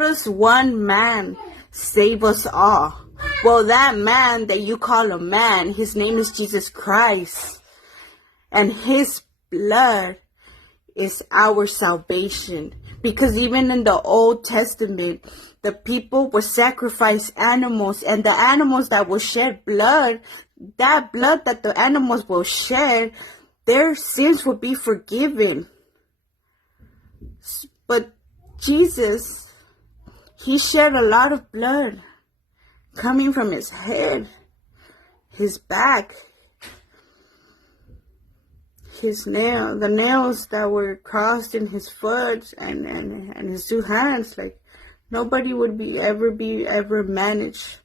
does one man save us all? Well, that man that you call a man, his name is Jesus Christ. And his blood is our salvation. Because even in the Old Testament, the people would sacrifice animals, and the animals that will shed blood, that blood that the animals will shed, their sins will be forgiven. But Jesus, he shed a lot of blood coming from his head, his back, the nails that were crossed in his foot and his two hands. Like, nobody would ever manage